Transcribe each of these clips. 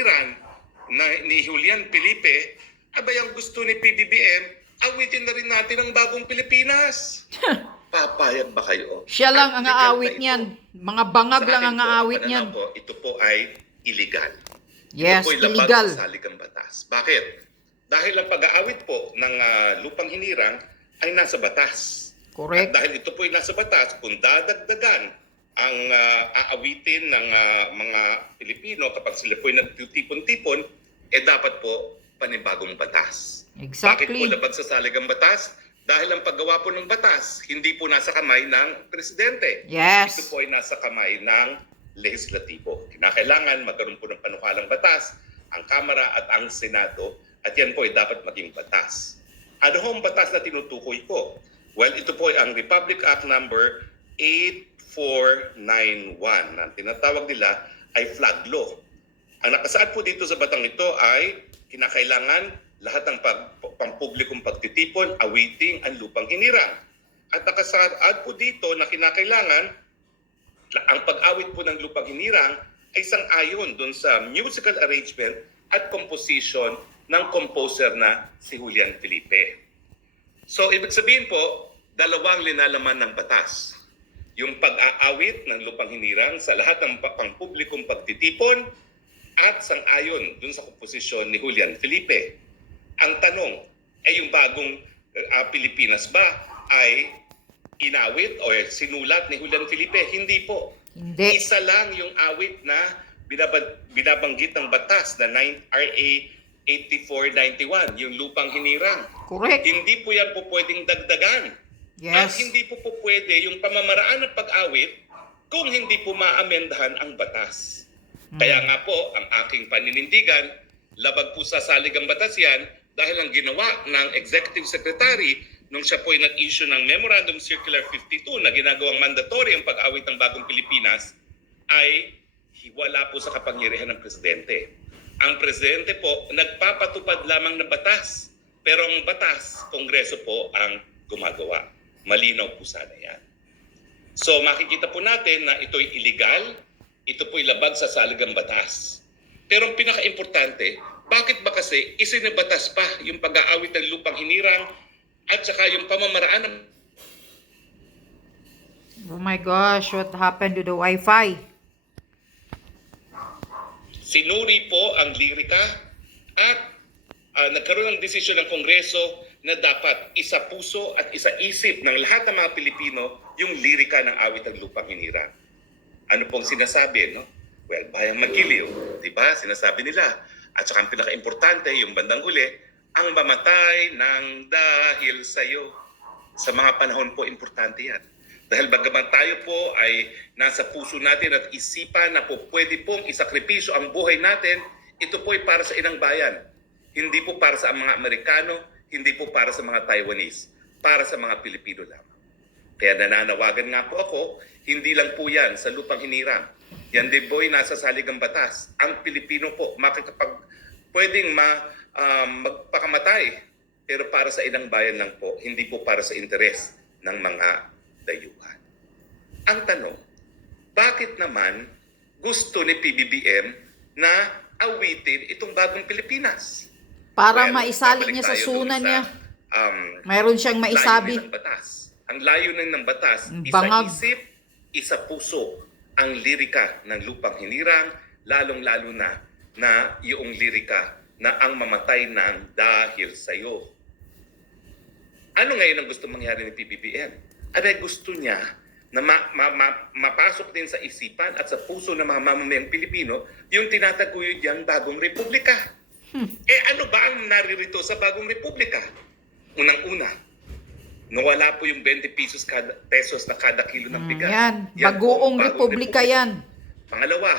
hiniran ni Julian Felipe, abay ang gusto ni PBBM, awitin na rin natin ang bagong Pilipinas. Papayag ba kayo? Siya lang ang At legal aawit na ito. niyan. Mga bangag Sa lang akin ang po, aawit pananaw niyan. ko, ito po ay illegal. Yes, Ito po ay labag illegal. sa saligang batas. Bakit? Dahil ang pag-aawit po ng lupang hinirang ay nasa batas. Correct. At dahil ito po ay nasa batas, kung dadagdagan ang aawitin ng mga Pilipino kapag sila po ay nagtitipon-tipon, dapat po panibagong batas. Bakit po Exactly. labag sa saligang batas? Dahil ang paggawa po ng batas, hindi po nasa kamay ng presidente. Yes. Ito po ay nasa kamay ng legislatibo. Kinakailangan magkaroon po ng panukalang batas ang Kamara at ang Senado, at yan po ay dapat maging batas. Ano hong batas na tinutukoy ko? Well, ito po ay ang Republic Act number 8491. Ang tinatawag nila ay flag law. Ang nakasaad po dito sa batang ito ay kinakailangan lahat ng pampublikong pagtitipon, awiting ang lupang hinirang. At nakasaad po dito na kinakailangan ang pag-awit po ng lupang hinirang ay sang-ayon dun sa musical arrangement at composition ng composer na si Julian Felipe. So, ibig sabihin po, dalawang linalaman ng batas. Yung pag-aawit ng lupang hinirang sa lahat ng pampublikong pagtitipon at sang-ayon dun sa komposisyon ni Julian Felipe. Ang tanong, ay yung bagong Pilipinas ba ay inawit o sinulat ni Julian Felipe? Hindi po. Hindi. Isa lang yung awit na binabanggit ng batas na RA 8491, yung lupang hinirang. Correct. Hindi po yan po pwedeng dagdagan. At Yes. hindi po pwede yung pamamaraan ng pag-awit kung hindi po maamendahan ang batas. Kaya nga po, ang aking paninindigan, labag po sa saligang batas yan dahil ang ginawa ng Executive Secretary nung siya po ay nag-issue ng Memorandum Circular 52 na ginagawang mandatory ang pag-awit ng bagong Pilipinas ay wala po sa kapangyarihan ng Presidente. Ang Presidente po nagpapatupad lamang ng batas, pero ang batas, Kongreso po ang gumagawa. Malinaw po sana yan. So makikita po natin na ito'y illegal, ito po'y labag sa saligang batas. Pero ang pinaka-importante, bakit ba kasi isinibatas pa yung pag-aawit ng lupang hinirang at saka yung pamamaraan ng... Oh my gosh, what happened to the Wi-Fi? Sinuri po ang lirika at nagkaroon ng desisyon ng Kongreso na dapat isa puso at isa isip ng lahat ng mga Pilipino yung lirika ng awit ng lupang hinirang. Ano pong sinasabi, no? Well, bayang magiliw, di ba? Sinasabi nila. At saka ang pinaka-importante, yung bandang huli, ang mamatay ng dahil sa'yo. Sa mga panahon po, importante yan. Dahil bagaman tayo po ay nasa puso natin at isipan na po pwede pong isakripisyo ang buhay natin, ito po ay para sa inang bayan. Hindi po para sa mga Amerikano, hindi po para sa mga Taiwanese, para sa mga Pilipino lang. Kaya nananawagan nga po ako, hindi lang po yan sa lupang hinirang. Yan din po ay nasa saligang batas. Ang Pilipino po, pwedeng magpakamatay, pero para sa inang bayan lang po, hindi po para sa interes ng mga dayuhan. Ang tanong, bakit naman gusto ni PBBM na awitin itong bagong Pilipinas? Para Well, maisali babalik niya sa tayo sunan dun niya. Mayroon Mayroon siyang maisabi. ng batas. Ang layunin ng batas, Bangag. isa isip, isa puso ang lirika ng lupang hinirang, lalong-lalo na yung lirika na ang mamatay ng dahil sa'yo. Ano ngayon ang gusto mangyari ni PBBM? Abay gusto niya na mapasok din sa isipan at sa puso ng mga mamamayang Pilipino yung tinataguyod niyang bagong republika. Ano ba ang naririto sa bagong republika? Unang-una, nawala po yung 20 pesos na kada kilo ng bigas. Yan, Yan po ang bagoong bagong republika yan. Pangalawa,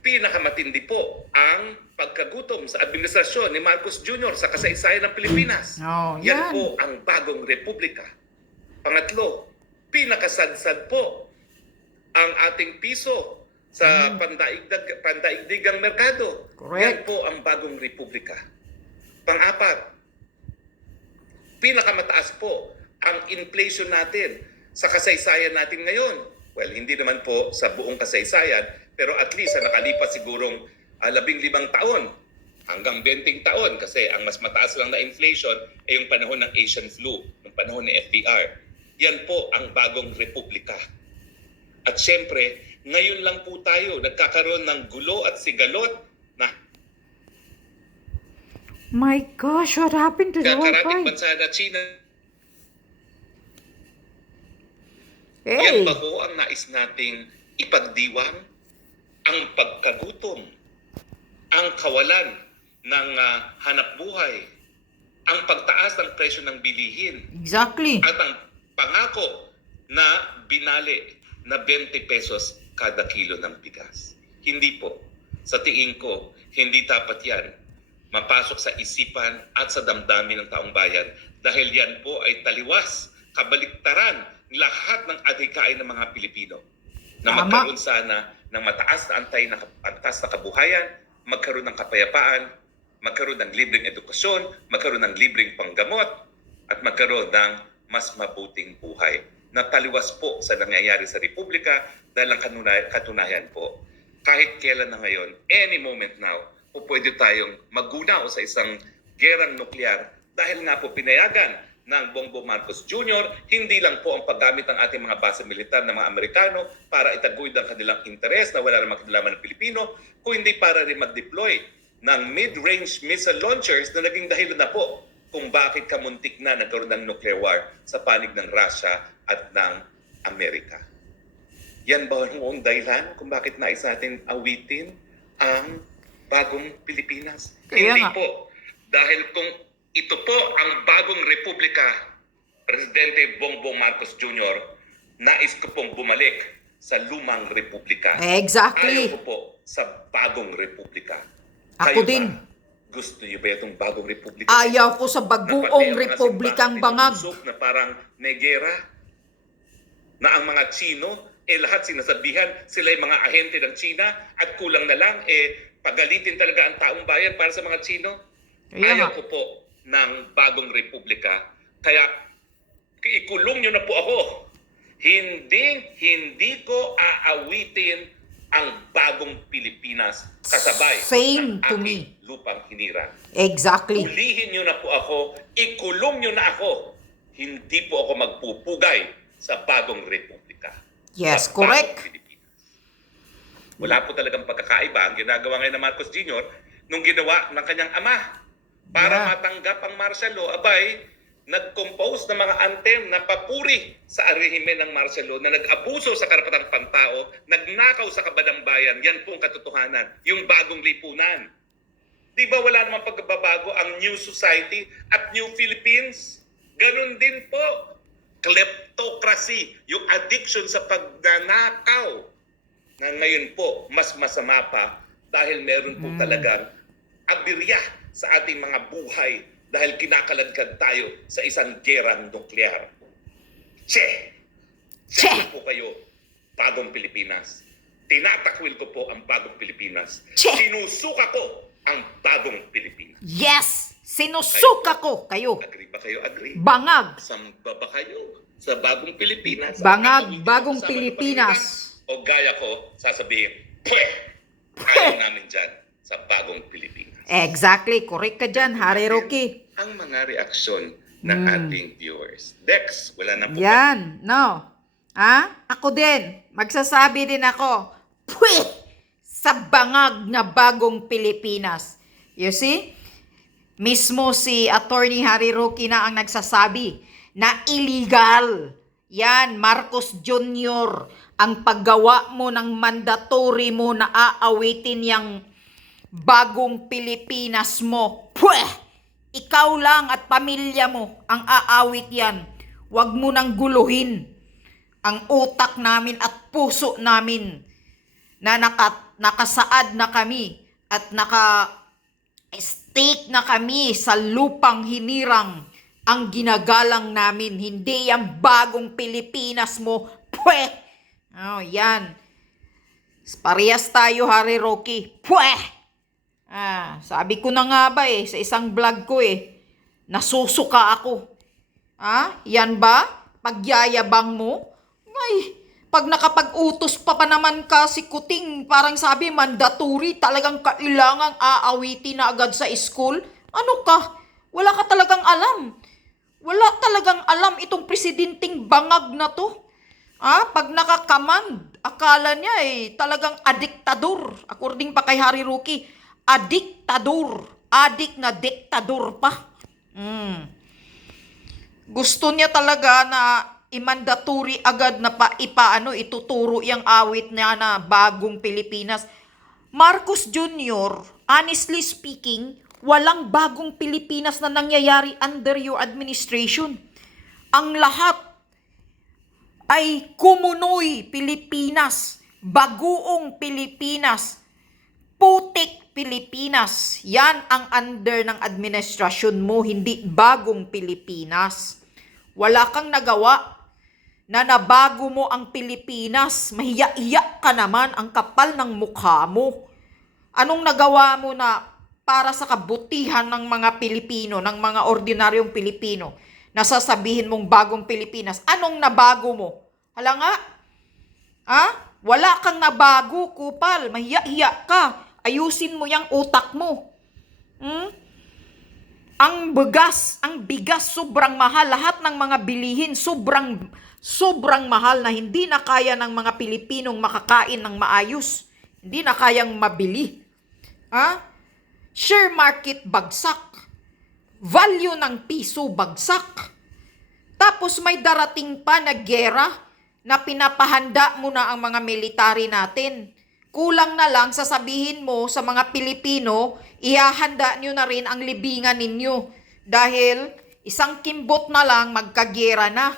pinakamatindi po ang pagkagutom sa administrasyon ni Marcos Jr. sa kasaysayan ng Pilipinas. Oh, Yan yan. po ang bagong republika. Pangatlo, pinakasadsad po ang ating piso sa pandaigdigang merkado. Correct. Yan po ang bagong republika. Pang-apat, pinakamataas po ang inflation natin sa kasaysayan natin ngayon. Well, hindi naman po sa buong kasaysayan, pero at least sa nakalipas sigurong 15 taon hanggang 20 taon kasi ang mas mataas lang na inflation ay yung panahon ng Asian flu, yung panahon ni FDR. Yan po ang bagong republika. At syempre, ngayon lang po tayo nagkakaroon ng gulo at sigalot na My gosh, what happened to the karating Wi-Fi? bansa na China. Hey! Yan ba ho ang nais nating ipagdiwang? Ang pagkagutom, ang kawalan ng hanap buhay, ang pagtaas ng presyo ng bilihin, Exactly. at ang pangako na binali na 20 pesos kada kilo ng bigas. Hindi po. Sa tingin ko, hindi dapat yan mapasok sa isipan at sa damdamin ng taong bayan dahil yan po ay taliwas, kabaliktaran lahat ng adhikain ng mga Pilipino na Tama. magkaroon sana ng mataas na antas na kabuhayan, magkaroon ng kapayapaan, magkaroon ng libreng edukasyon, magkaroon ng libreng panggamot, at magkaroon ng mas mabuting buhay. Nataliwas po sa nangyayari sa Republika dahil ang katunayan po, kahit kailan na ngayon, any moment now, po pwede tayong magunaw sa isang gerang nuklear dahil nga po pinayagan ng Bongbong Marcos Jr., hindi lang po ang paggamit ng ating mga base militar ng mga Amerikano para itaguyod ang kanilang interes na wala namang kinalaman ng Pilipino, kung hindi para rin mag-deploy ng mid-range missile launchers na naging dahilan na po kung bakit kamuntik na nagkaroon ng nuclear war sa panig ng Russia at ng Amerika. Yan ba ang dahilan kung bakit nais natin awitin ang bagong Pilipinas? Kaya Hindi nga. po. Dahil kung ito po ang bagong republika, Presidente Bongbong Marcos Jr., nais ko pong bumalik sa lumang republika. Exactly. Ayaw ko po sa bagong republika. Ako Kayo din. ba? Gusto niyo ba itong bagong republika? Ayaw ko sa Na pati baguong ang mga republikang simbahan bangag. tinutusok na parang may gera? Na ang mga Chino, lahat sinasabihan sila yung mga ahente ng China at kulang na lang, pagalitin talaga ang taong bayan para sa mga Chino? Kaya Ayaw nga. ko po ng bagong republika. Kaya ikulong nyo na po ako. Hindi ko aawitin ang bagong Pilipinas kasabay Same ng to aking me. lupang hinirang. Exactly. Ulihin nyo na po ako, ikulong nyo na ako. Hindi po ako magpupugay sa bagong republika. Yes, Sa bagong correct. Pilipinas. Wala po talagang pagkakaiba ang ginagawa ngayon ng Marcos Jr. nung ginawa ng kanyang ama. Para Yeah. matanggap ang martial law, abay, nag-compose ng mga anthem na papuri sa rehime ng martial law na nag-abuso sa karapatang pantao, nagnakaw sa kabadang bayan. Yan po ang katotohanan. Yung bagong lipunan. Di ba wala namang pagbabago ang New Society at New Philippines? Ganon din po. Kleptocracy, yung addiction sa pagnanakaw na ngayon po mas masama pa dahil meron po talagang abirya sa ating mga buhay dahil kinakaladkad tayo sa isang gerang nuklear. Che! Che! Che po kayo, bagong Pilipinas. Tinatakwil ko po ang bagong Pilipinas. Che! Sinusuka ko ang bagong Pilipinas. Yes! Sinusuka ko kayo. Agree ba kayo? Agree? Bangag. Samba ba kayo sa bagong Pilipinas? Bangag, Ako hindi bagong kasama ng Pilipinas. Pilipinas. O gaya ko, sasabihin, pweh! Ayaw namin dyan sa bagong Pilipinas. Exactly. Correct ka dyan, Hari Rocky. Ang mga reaksyon ng ating viewers. Dex, wala na po. Yan. No. Ha? Ako din. Magsasabi din ako. Pweh! Sa bangag na bagong Pilipinas. You see? Mismo si Attorney Harry Roque na ang nagsasabi na illegal. Yan, Marcos Jr. Ang paggawa mo ng mandatory mo na aawitin yung bagong Pilipinas mo. Pweh! Ikaw lang at pamilya mo ang aawit yan. Huwag mo nang guluhin ang utak namin at puso namin na nakasaad na kami at naka-stake na kami sa lupang hinirang ang ginagalang namin. Hindi yung bagong Pilipinas mo. Pweh! Oh, yan. Parehas tayo, Harry Rocky. Pweh! Sabi ko na nga ba sa isang vlog ko nasusuka ako. Yan ba? Pagyayabang mo? Ay, Pag nakapag-utos pa naman ka si Kuting, parang sabi mandatory, talagang kailangang aawitin na agad sa school. Ano ka? Wala ka talagang alam. Wala talagang alam itong presidenting bangag na to. Pag nakakamand, akala niya talagang adiktador. According pa kay Harry Roque, adiktador. Adik na diktador pa. Gusto niya talaga na i-mandatory agad na ituturo yung awit niya na bagong Pilipinas. Marcos Jr., honestly speaking, walang bagong Pilipinas na nangyayari under your administration. Ang lahat ay kumunoy Pilipinas, baguong Pilipinas, putik Pilipinas. Yan ang under ng administrasyon mo, hindi bagong Pilipinas. Wala kang nagawa na nabago mo ang Pilipinas. Mahiya-iya ka naman, ang kapal ng mukha mo. Anong nagawa mo na para sa kabutihan ng mga Pilipino, ng mga ordinaryong Pilipino, na sasabihin mong bagong Pilipinas? Anong nabago mo? Hala nga? Wala kang nabago, kupal. Mahiya-hiya ka. Ayusin mo yung utak mo. Ang bigas, sobrang mahal. Lahat ng mga bilihin, sobrang mahal na hindi na kaya ng mga Pilipinong makakain ng maayos. Hindi na kayang mabili. Share market bagsak. Value ng piso bagsak. Tapos may darating pa na gera na pinapahanda mo na ang mga military natin. Kulang na lang sasabihin mo sa mga Pilipino, ihahanda nyo na rin ang libingan ninyo. Dahil isang kimbot na lang magkagera na.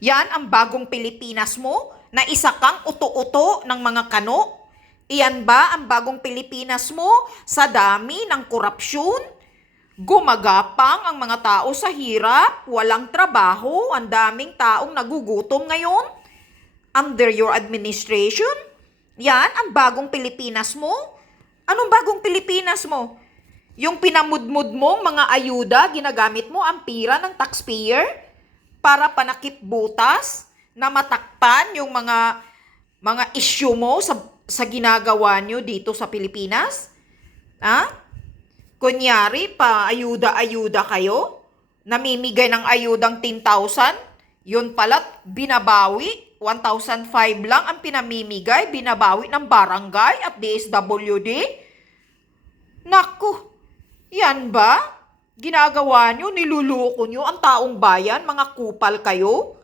Yan ang bagong Pilipinas mo, na isa kang uto-uto ng mga kano. Iyan ba ang bagong Pilipinas mo sa dami ng korupsyon? Gumagapang ang mga tao sa hirap, walang trabaho, ang daming taong nagugutom ngayon under your administration. Yan ang bagong Pilipinas mo? Anong bagong Pilipinas mo? Yung pinamudmud mong mga ayuda, ginagamit mo ang pira ng taxpayer para panakip butas na matakpan yung mga issue mo sa ginagawa nyo dito sa Pilipinas? Kunyari, ayuda kayo, namimigay ng ayudang 10,000, yun pala binabawi, 1,500 lang ang pinamimigay, binabawi ng barangay at DSWD. Naku, yan ba? Ginagawa nyo, niluluko nyo ang taong bayan, mga kupal kayo?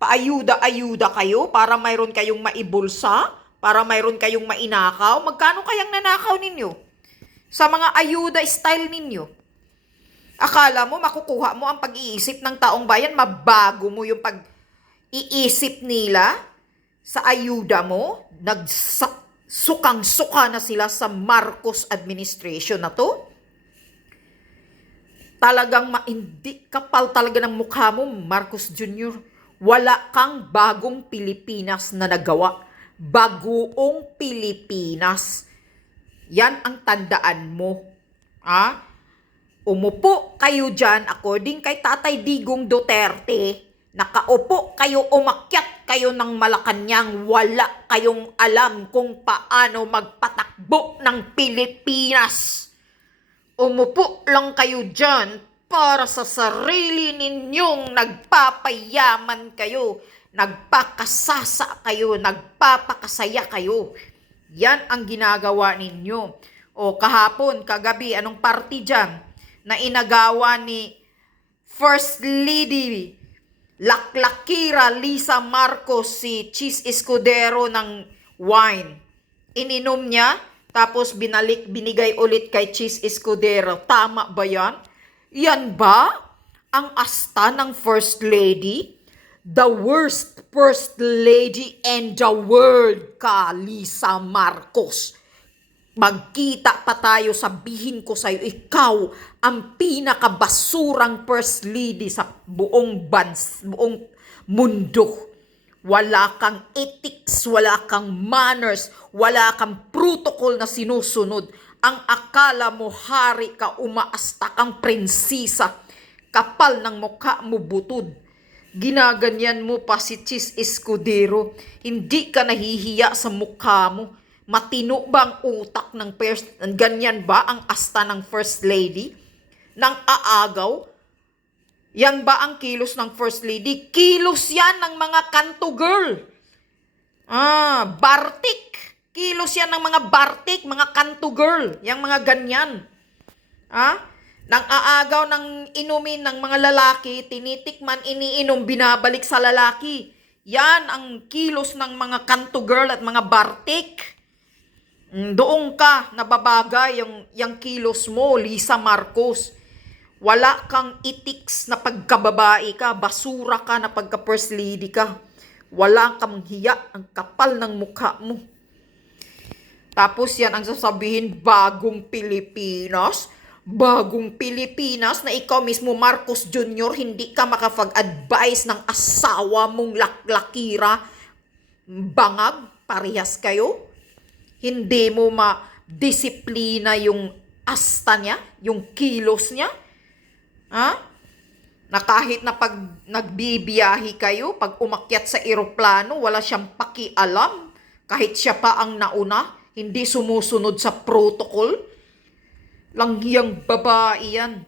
Paayuda-ayuda kayo para mayroon kayong maibulsa, para mayroon kayong mainakaw. Magkano kayang nanakaw ninyo sa mga ayuda style ninyo? Akala mo makukuha mo ang pag-iisip ng taong bayan, mabago mo yung pag-iisip nila sa ayuda mo? Sukang-suka na sila sa Marcos administration na to. Talagang hindi kapal talaga ng mukha mo, Marcos Jr. Wala kang bagong Pilipinas na nagawa. Baguong Pilipinas. Yan ang tandaan mo. Umupo kayo dyan, according kay Tatay Digong Duterte, nakaupo kayo, umakyat kayo ng Malacanang, wala kayong alam kung paano magpatakbo ng Pilipinas. Umupo lang kayo dyan para sa sarili ninyong nagpapayaman kayo, nagpakasasa kayo, nagpapakasaya kayo. Yan ang ginagawa ninyo. O kahapon, kagabi, anong party dyan na inagawa ni First Lady Laklakira Lisa Marcos, si Cheese Escudero ng wine. Ininom niya, tapos binigay ulit kay Cheese Escudero. Tama ba yan? Yan ba ang asta ng First Lady? The worst First Lady in the world ka, Lisa Marcos. Magkita pa tayo, sabihin ko sa'yo, ikaw ang pinakabasurang First Lady sa buong mundo. Wala kang ethics, wala kang manners, wala kang protocol na sinusunod. Ang akala mo hari ka, umaasta kang prinsesa. Kapal ng mukha mo, butod. Ginaganyan mo pa si Chis Escudero. Hindi ka nahihiya sa mukha mo. Matino ba ang utak ng first, ganyan ba ang asta ng First Lady? Nang aagaw? Yan ba ang kilos ng First Lady? Kilos yan ng mga kanto girl. Bartik. Kilos yan ng mga bartik, mga kanto girl. Yang mga ganyan. Nang aagaw ng inumin ng mga lalaki, tinitikman, iniinom, binabalik sa lalaki. Yan ang kilos ng mga kanto girl at mga bartik. Doon ka nababagay yung kilos mo, Lisa Marcos. Wala kang itiks na pagkababae ka, basura ka na pagka first lady ka. Wala kang hiya, ang kapal ng mukha mo. Tapos yan ang sasabihin, bagong Pilipinas. Bagong Pilipinas na ikaw mismo, Marcos Jr., hindi ka makapag-advise ng asawa mong laklakira. Bangag, parehas kayo. Hindi mo ma-disiplina yung asta niya, yung kilos niya. Na kahit na pag nagbibiyahe kayo, pag umakyat sa eroplano, wala siyang pakialam. Kahit siya pa ang nauna, hindi sumusunod sa protocol. Langhiyang babae yan.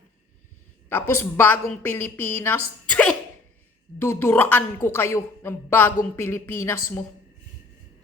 Tapos bagong Pilipinas, duduraan ko kayo ng bagong Pilipinas mo.